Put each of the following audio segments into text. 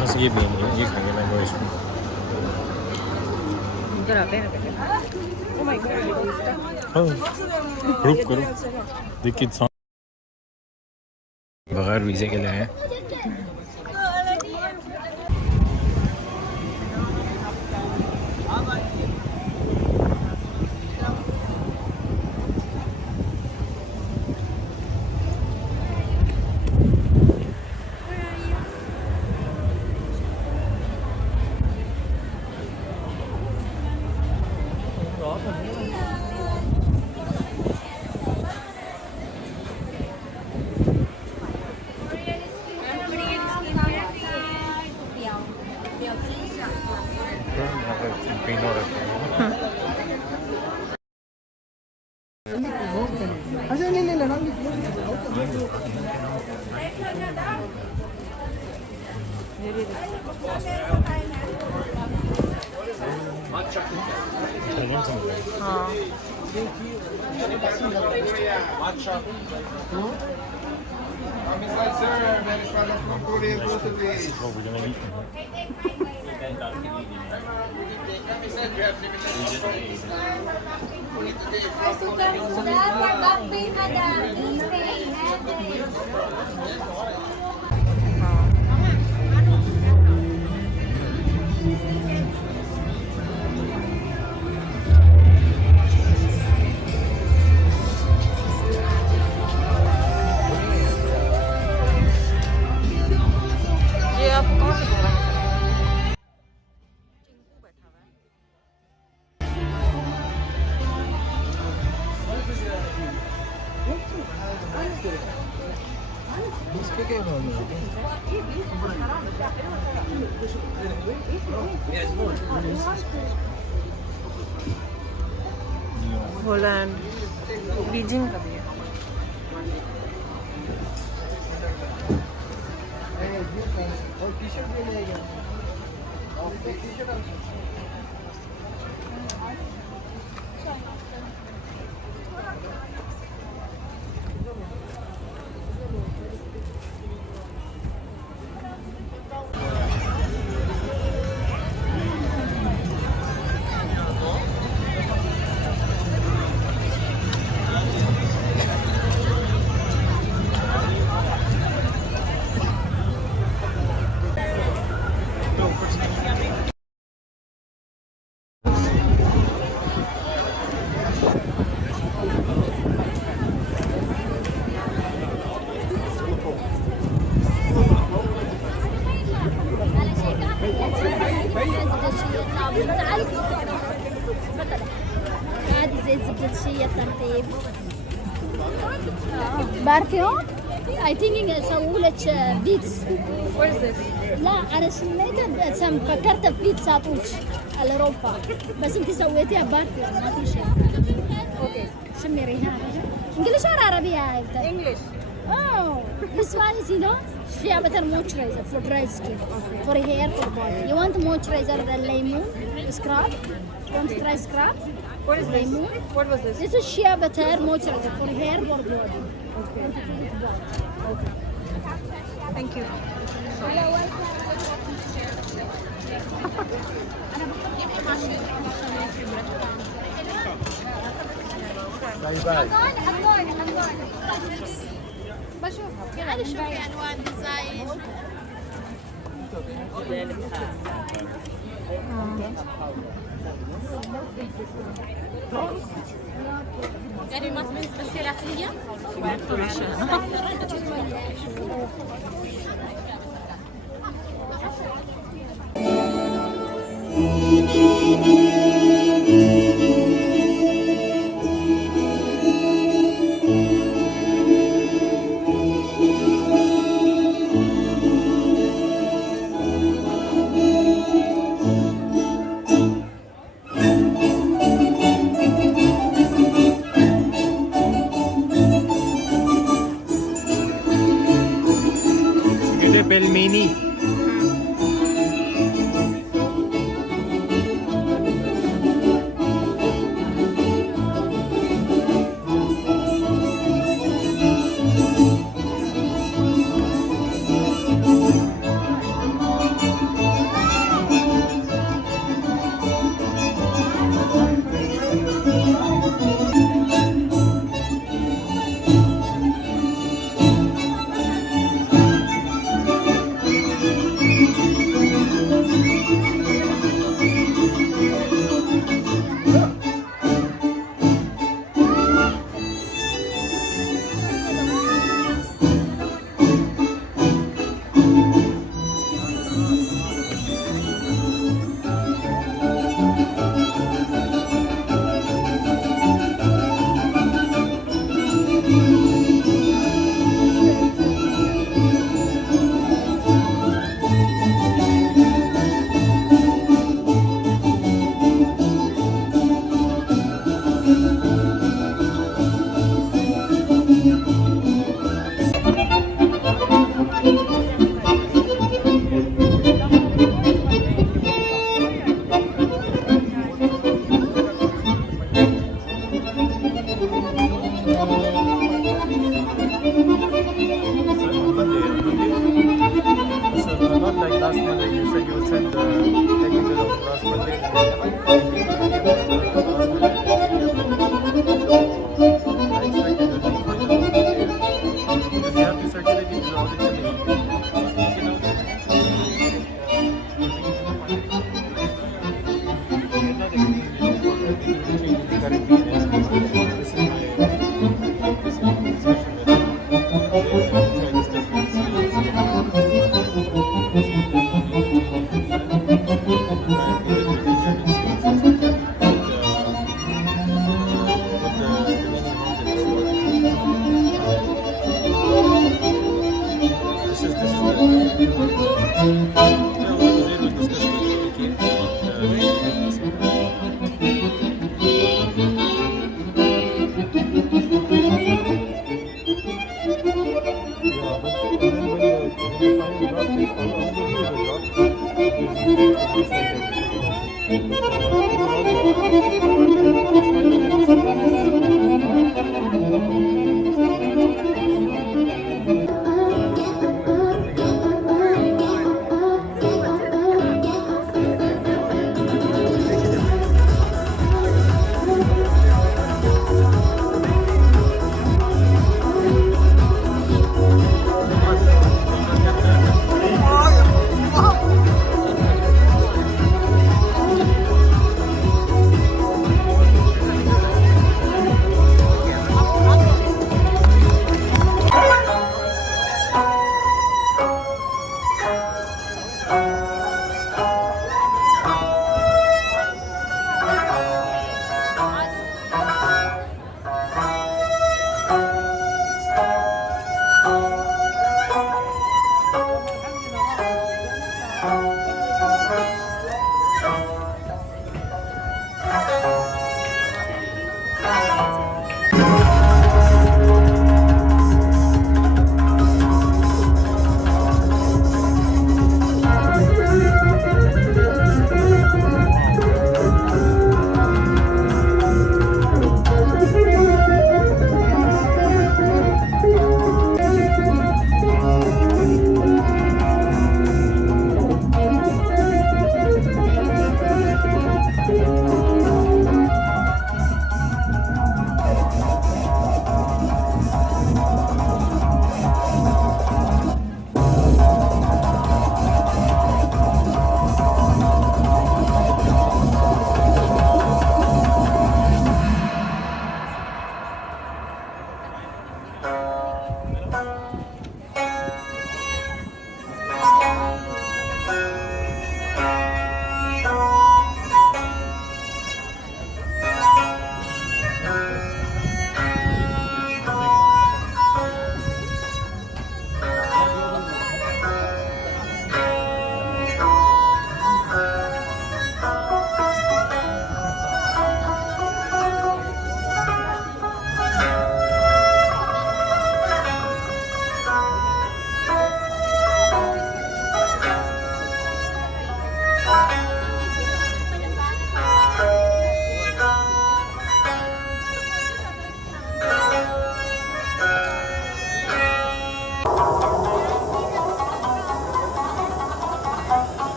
Nasıl yemeğim ya? İlk hangi ben böyle şimdi. Oh my god. Oh. Grup. Dikit son. بغير ويزا كده. Holland Beijing का भी है। طيب بارفيوم I think سووا لك بيتس. What is this? لا انا سميتها فكرتها في بيتس ساتوش الاوروبا بس انت سويتيها بارفيوم ما في شيء. Okay. شمي ريحان انجلش ولا عربية هاي؟ English. Oh, this one is shea butter moisturizer for dry skin, for hair, for body. You want moisturizer the lemon scrub? You want to try scrub? What is this? Lemon. What was this? This is shea butter moisturizer for hair, for body. Okay. Thank you. بشوف تعالي شوفي الوان ديزاين. يعني ما تمنز بس هي العسلية؟ Gede pelmeni. Not like last Monday, you said you would send the technical on last Monday. I expected it to be final on Monday. Because you have to circulate it to the audit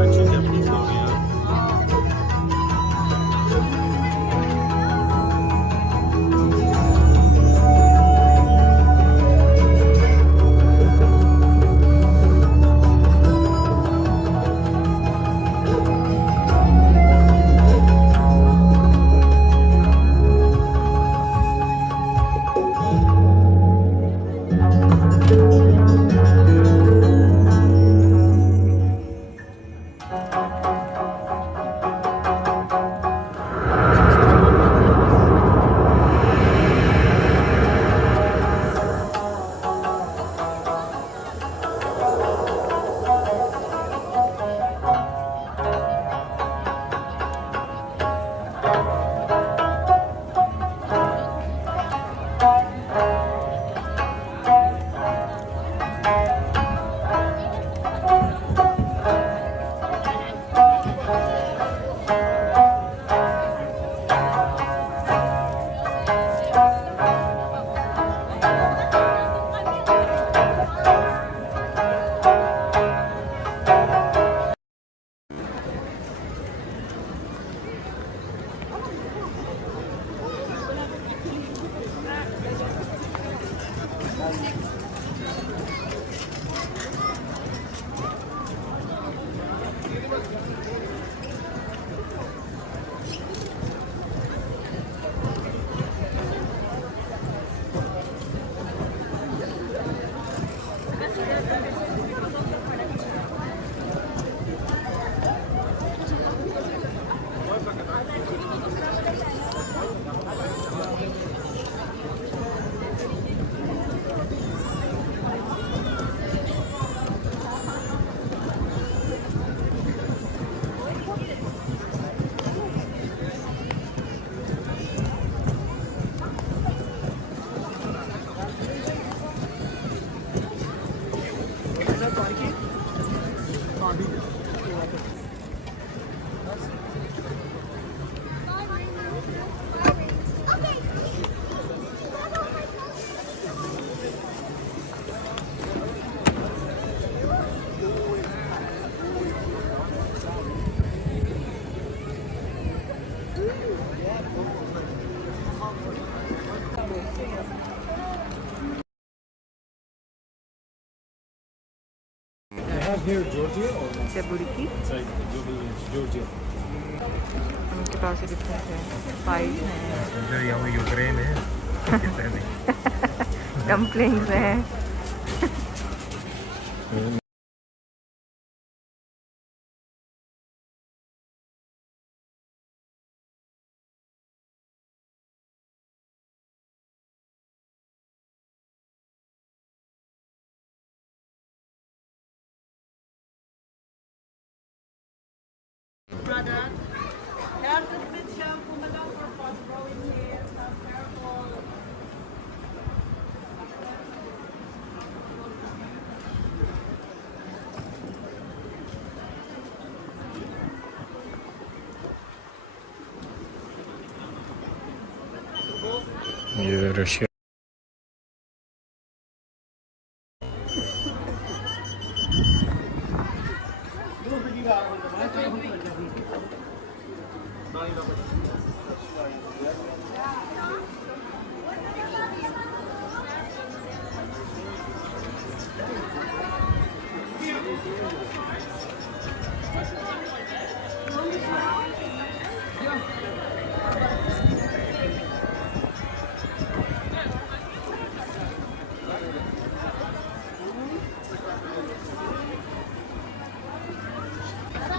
अच्छी Japanese हो गया। They have here Georgia or not? Cebulichi. It's like Georgia. उनके पास ही difference है, size है, इधर यहाँ Ukraine है कितने नहीं डम्पलिंग्स हैं. ये Russia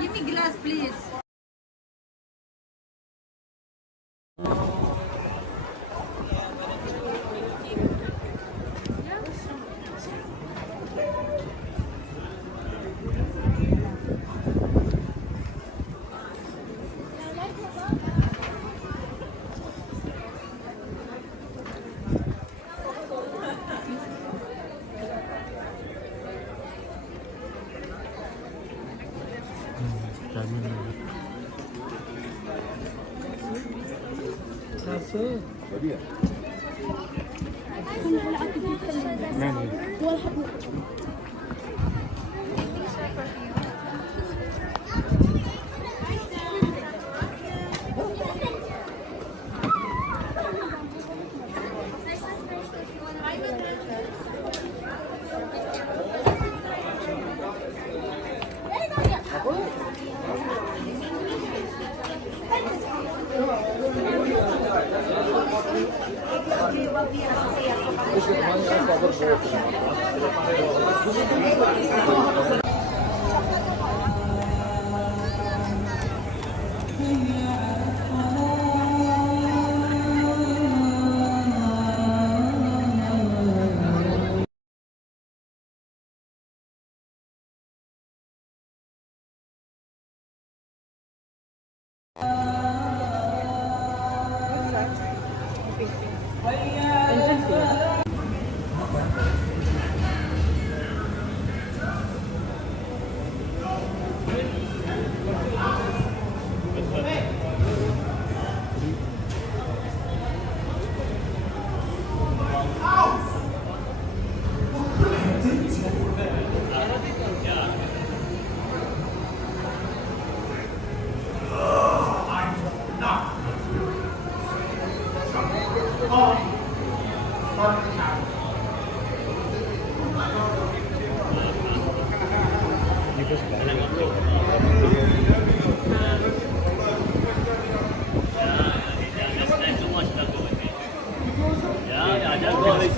Give me glass, please.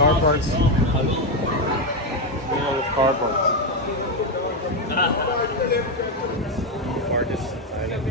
cardboards. Made with cardboards. Farthest island.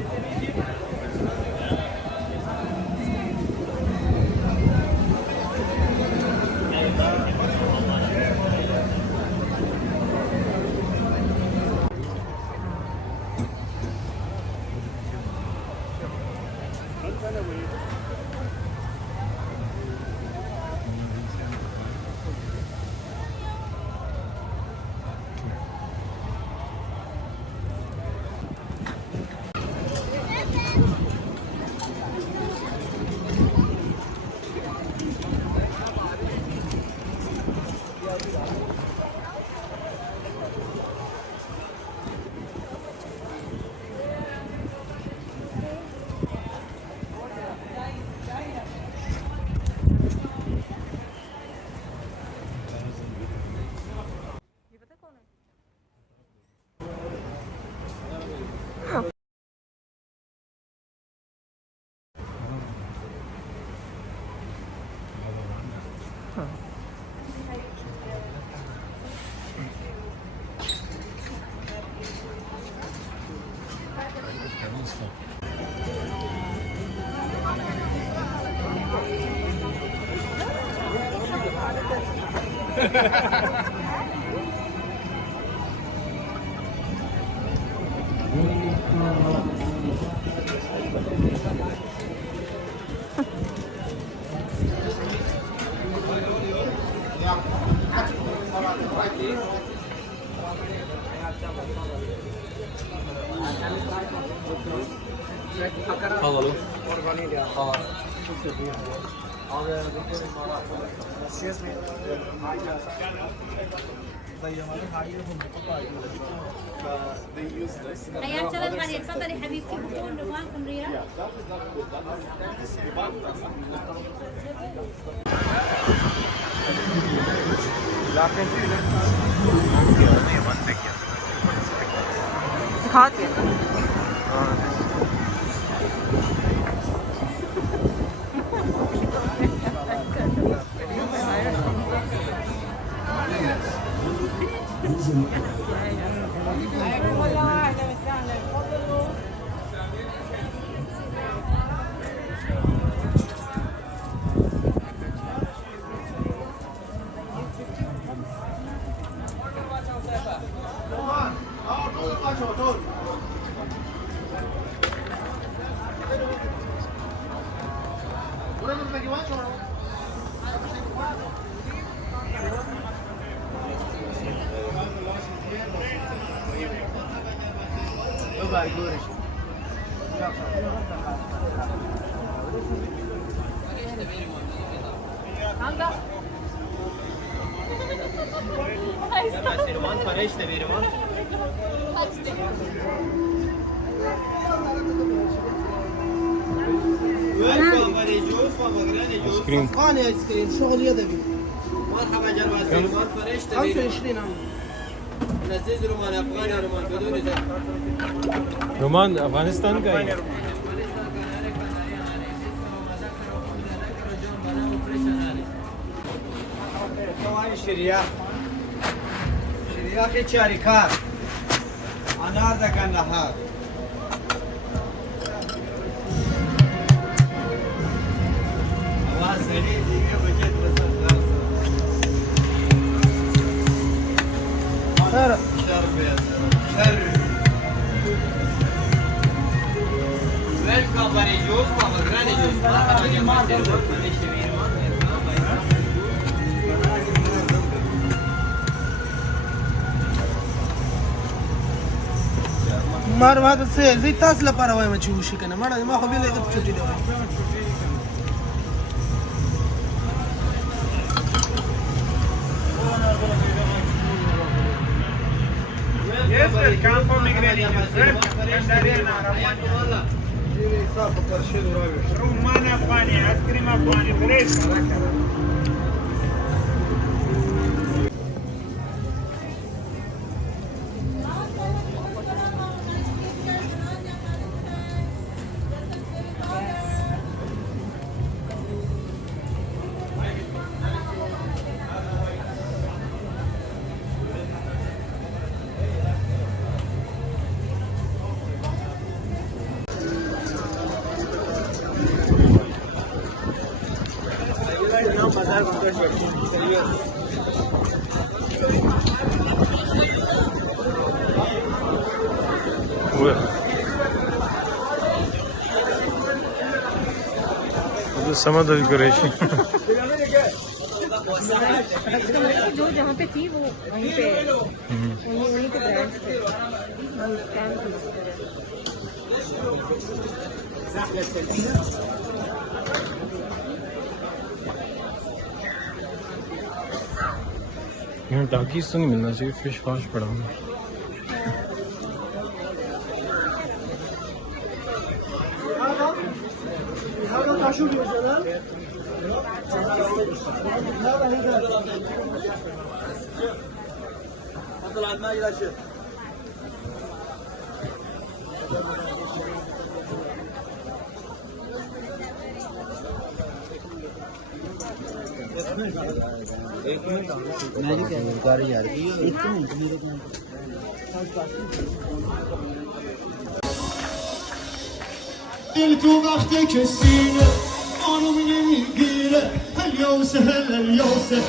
Alalım. حياة شرف علي تفضلي حبيبتي بكون رمانكم ريال खा के سكرين قاني ايس كريم شغل يدوي مرحبا جنب السلمان فريش تبير 25 عام لذيذ رومان افغاني رومان بدون زيت رومان افغانستان का है شرياخ شرياخ شاركات انار ذاك النهار आवाज सड़ी दी है बजट रसदार شر شر شر ويلكم بري جوز ومغراني جوز مرحبا جماعة الوقت من الشبير مار ما ته څه زی تاسو لپاره وایم چې وشي کنه مړه ما خو به لګت چټي دی Yes, welcome for migrating. صافي قرشين ورابع رمان افغاني ايس كريم افغاني فريش समझ डेकोरेशन जो जहाँ पे थी वो वहीं पे वहीं पे ब्रांड्स थे स्कैन थी टाकीज तो नहीं मिलना चाहिए फिश फाश पड़ा हुआ قلتو بختك السينة أنا من يميقيلة اليوسة هلا اليوسة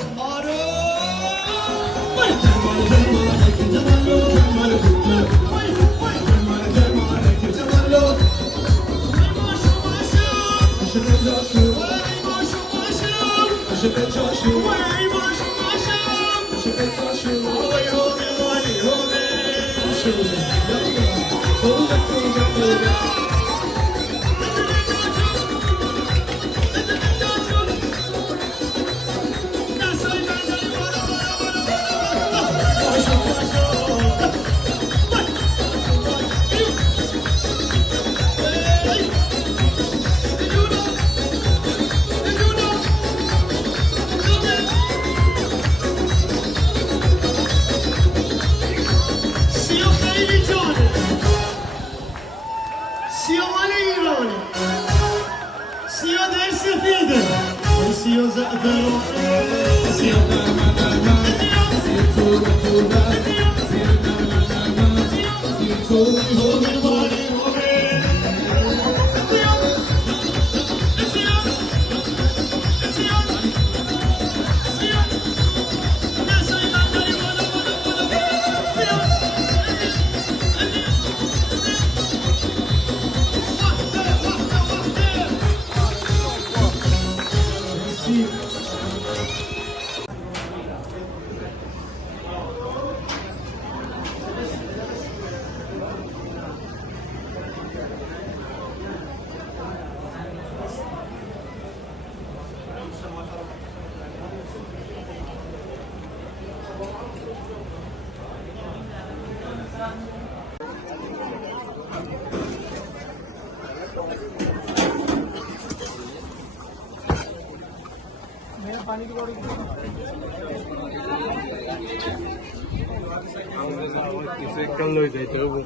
इसे कल लो जाते हो वो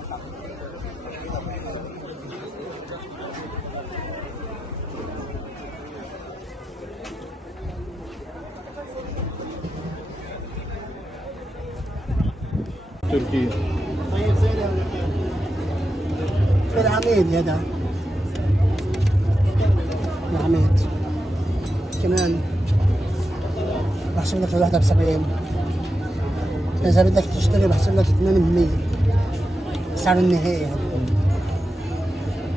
تركيا في العميد هذا العميد كمان بحسب لك الواحدة ب70. إذا بدك تشتري بحسب لك 8%. سعر النهائي هذا.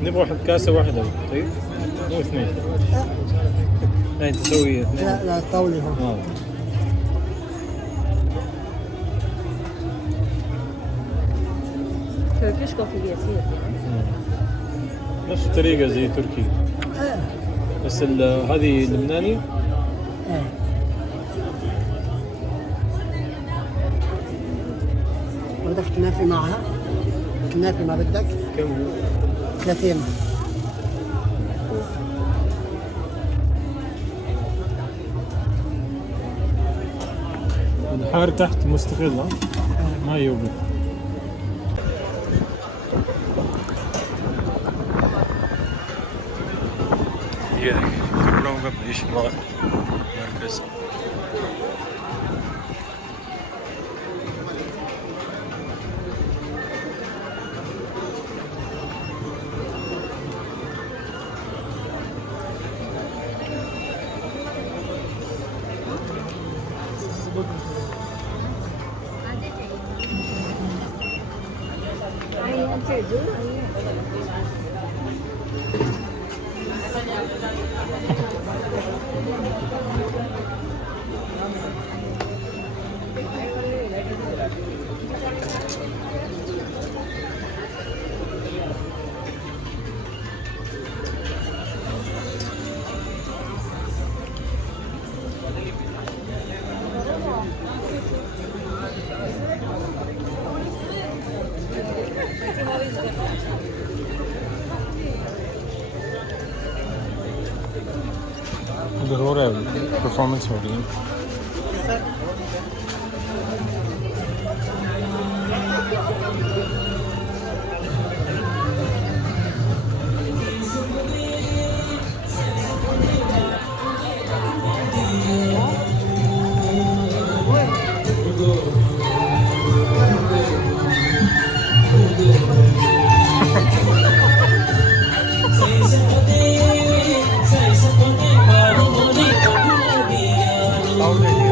نبغى كاسة واحدة طيب مو اثنين. لا انت تسوي اثنين. لا طاولة هون. Turkish coffee يصير نفس الطريقة زي تركي. بس هذه لبناني. بدك كنافة معها؟ كنافة ما بدك؟ كم هو؟ 30. الحار تحت مستقل ما يوقف. هي كلهم قبل ايش مركز. ضروري performance مودين. orada ediyor.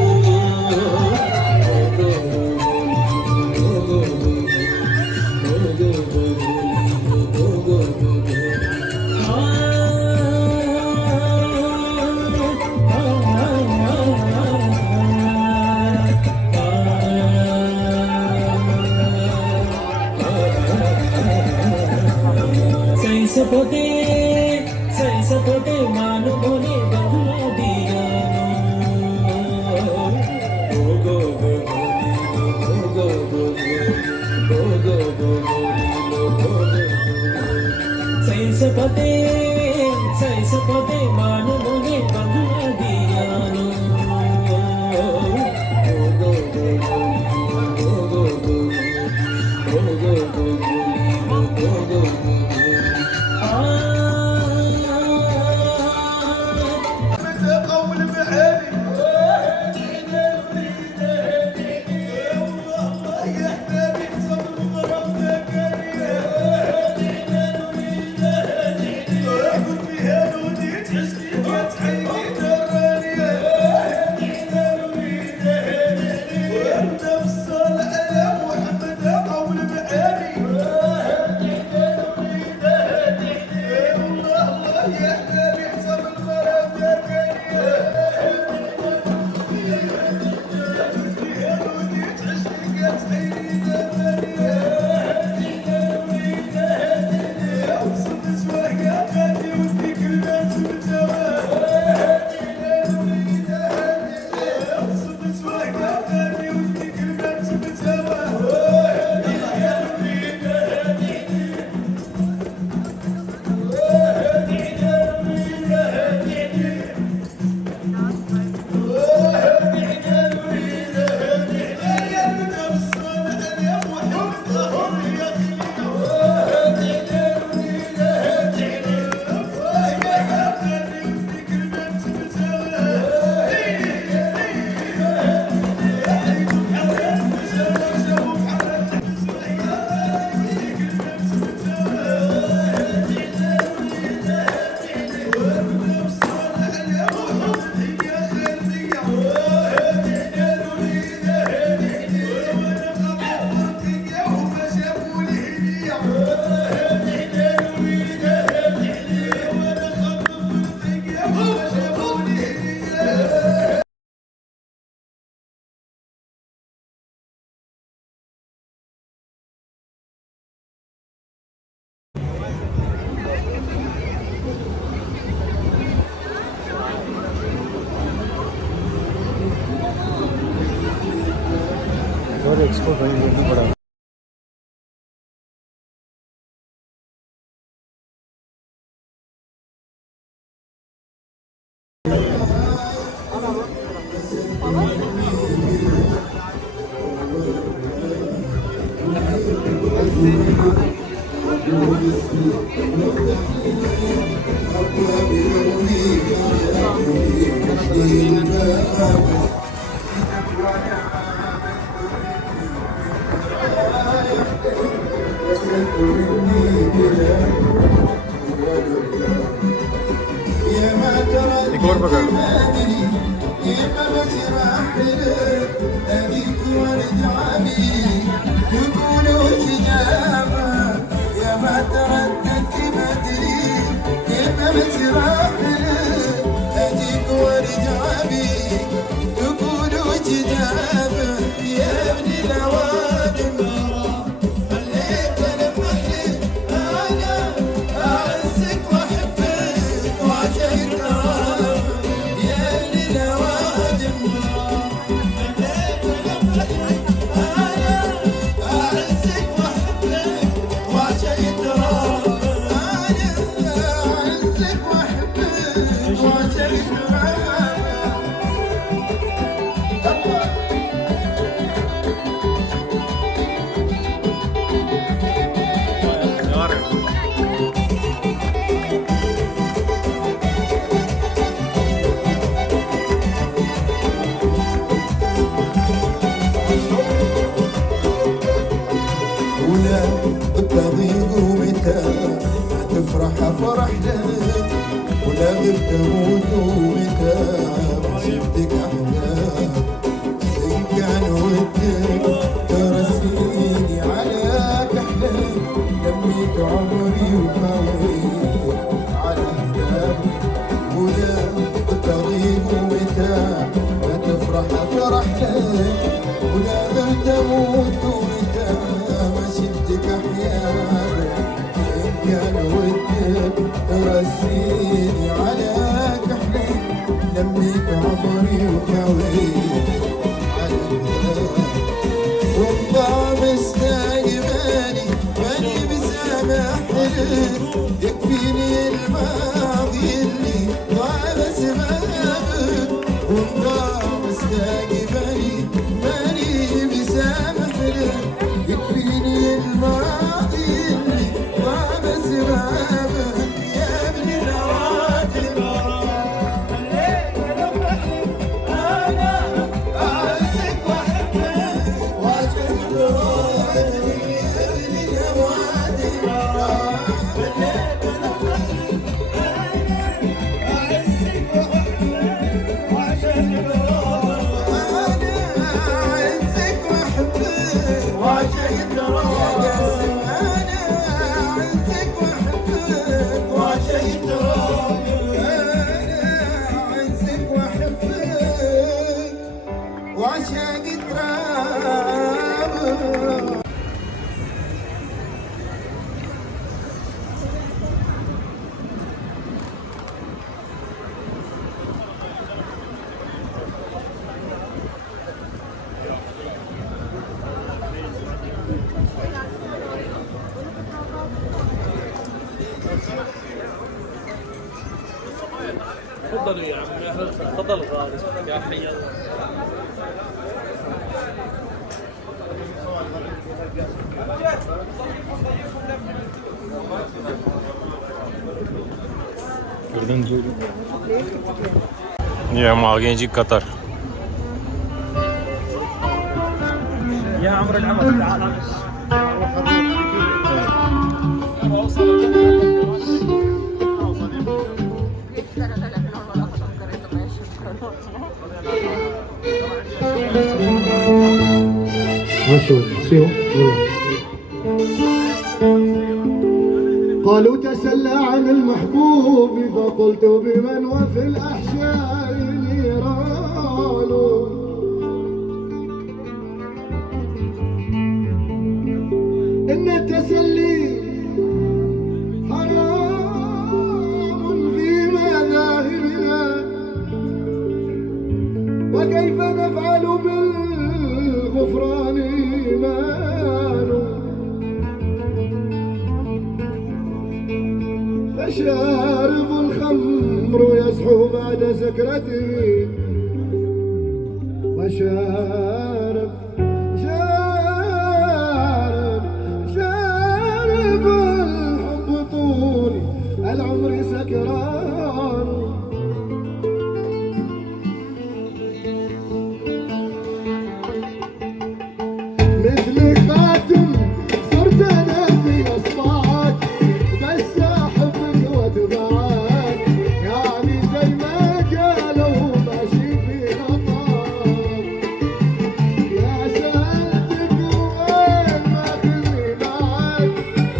और एक्सपोर्ट होगी वो भी बड़ा एक और पकड़ والله مستقبلي ماني بسامح لك يكفيني الماضي اللي ضاع بسببك والله مستقبلي ماني بسامح لك يكفيني الماضي اللي ضاع بسببك يا ابن العواتم وعشاق التراب تفضلوا يا عم يا اهلا وسهلا تفضلوا غالي يا حي الله Gördün mü? يا معاقين يجيك قطر. يا عمر العمر تعال قالوا تسلى عن المحبوب فقلت بمن وفي الأحشاء نيران إن التسلي حرام في مذاهبنا وكيف نفعل بالغفران إيمان فشارب الخمر يصحو بعد سكرته وشارب الحب طول العمر سكران مثلك خاتم صرت انا في اصبعك بس احبك واتبعك يعني زي ما قالوا ماشي في خطاك يا سألتك وين ما تدري معك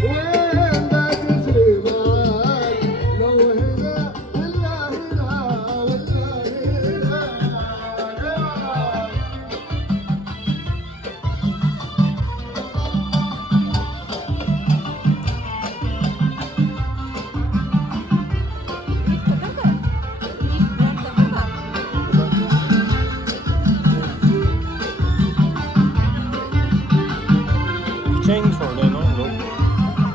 وين ما تسري معك لو هنا ولا هنا ولا هنا Change for them, no?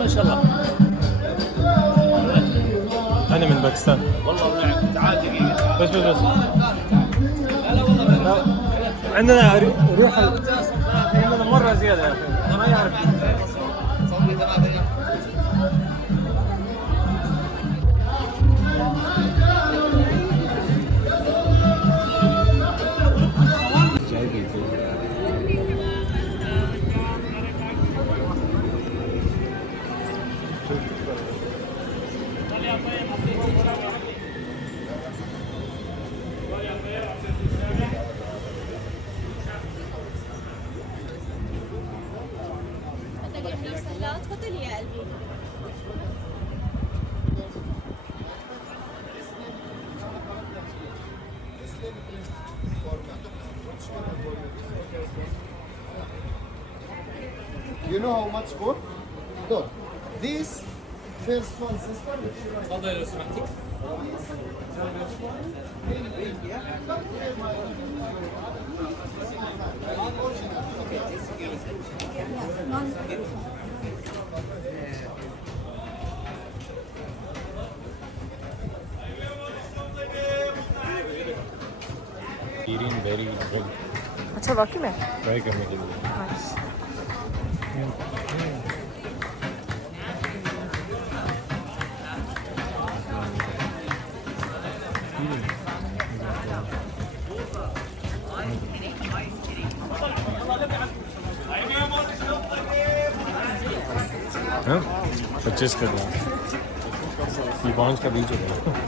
ما شاء الله أنا من باكستان. والله نعم تعال دقيقة بس لا والله عندنا روح عندنا مرة زيادة يا أخي. ما يعرف. نفس اللات تفضلي يا قلبي. You know how much for? Look, this first one, sister. تفضلي لو سمحتي. eating very good. अच्छा वाकई में ट्राई करने के लिए हाँ 25 का ग्लास ये 5 का बीच होगा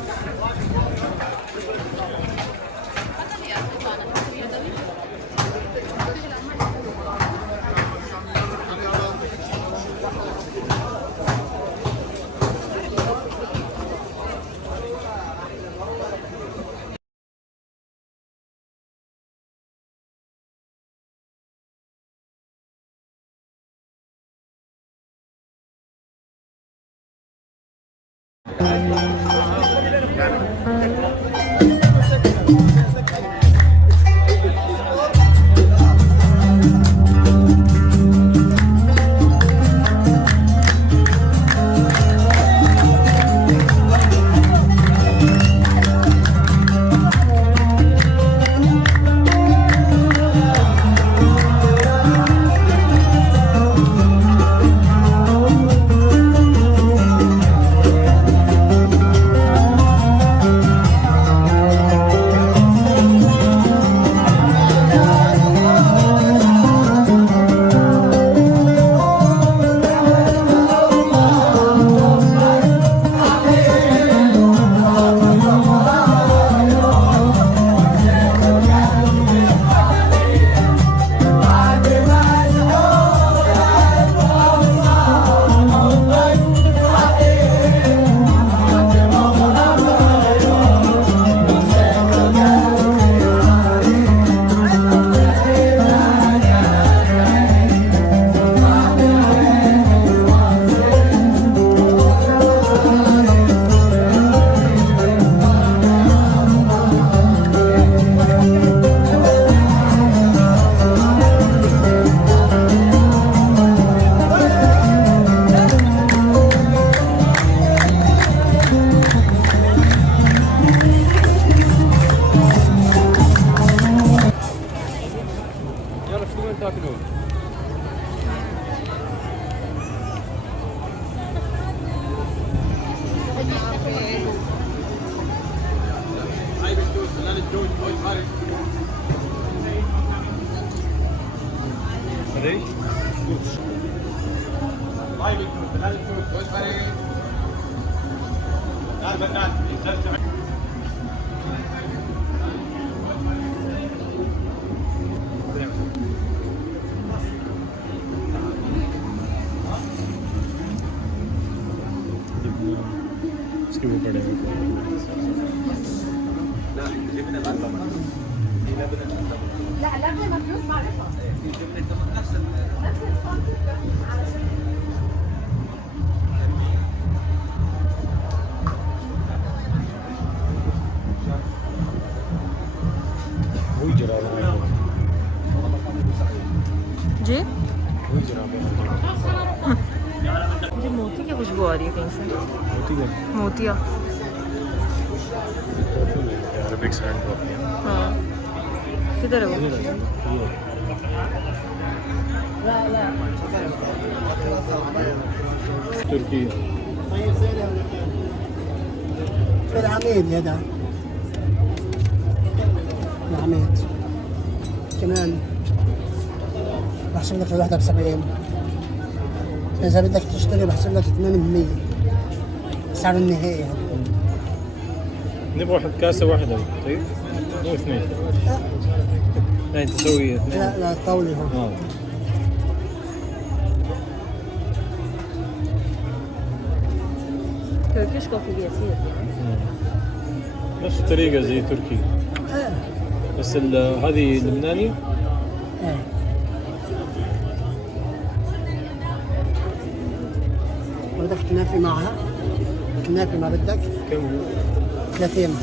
इसके वो पड़ेगा वही जरा जी वही जरा मुझे मोती की खुशबू आ रही है कहीं से होती है मोतिया अरबिक सैंड कॉफी हाँ किधर है वो तुर्की في العميد هذا العميد كمان بحسب لك الواحدة ب70 إذا بدك تشتري بحسب لك 800 سعر النهائي هذا نبغى واحد كاسة واحدة طيب مو اثنين لا انت تسوي اثنين لا لا طاولة هون Turkish coffee يصير يعني. نفس الطريقة زي تركي. بس هذه لبناني. ايه بدك كنافة معها؟ كنافة ما بدك؟ كم هو؟ 30.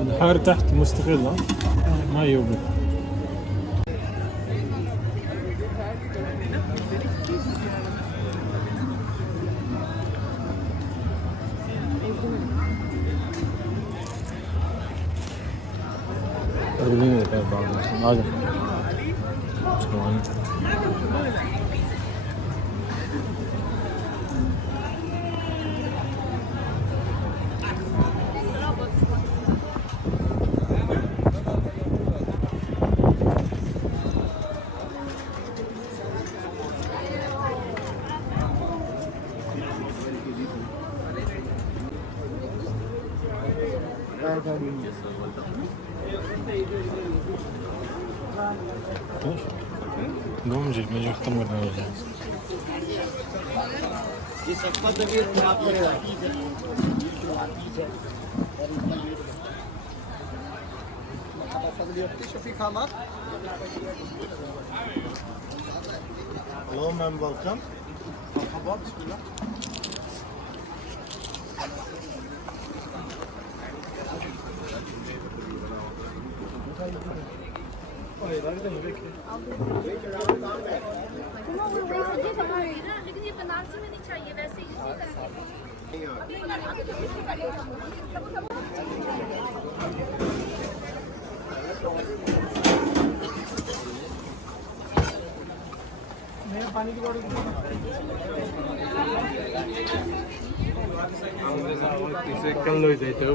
الحار تحت مستقل ها؟ ما يوقف. أربعين دقيقة بعد هذا. شلون؟ دو मुझे खत्म करना है ये सबका तबीयत खराब करेगा Hello and welcome. مرحبا بسم الله. लेकिन ये बनारसी में नहीं चाहिए वैसे इसी तरह इसे कल लो जाते हो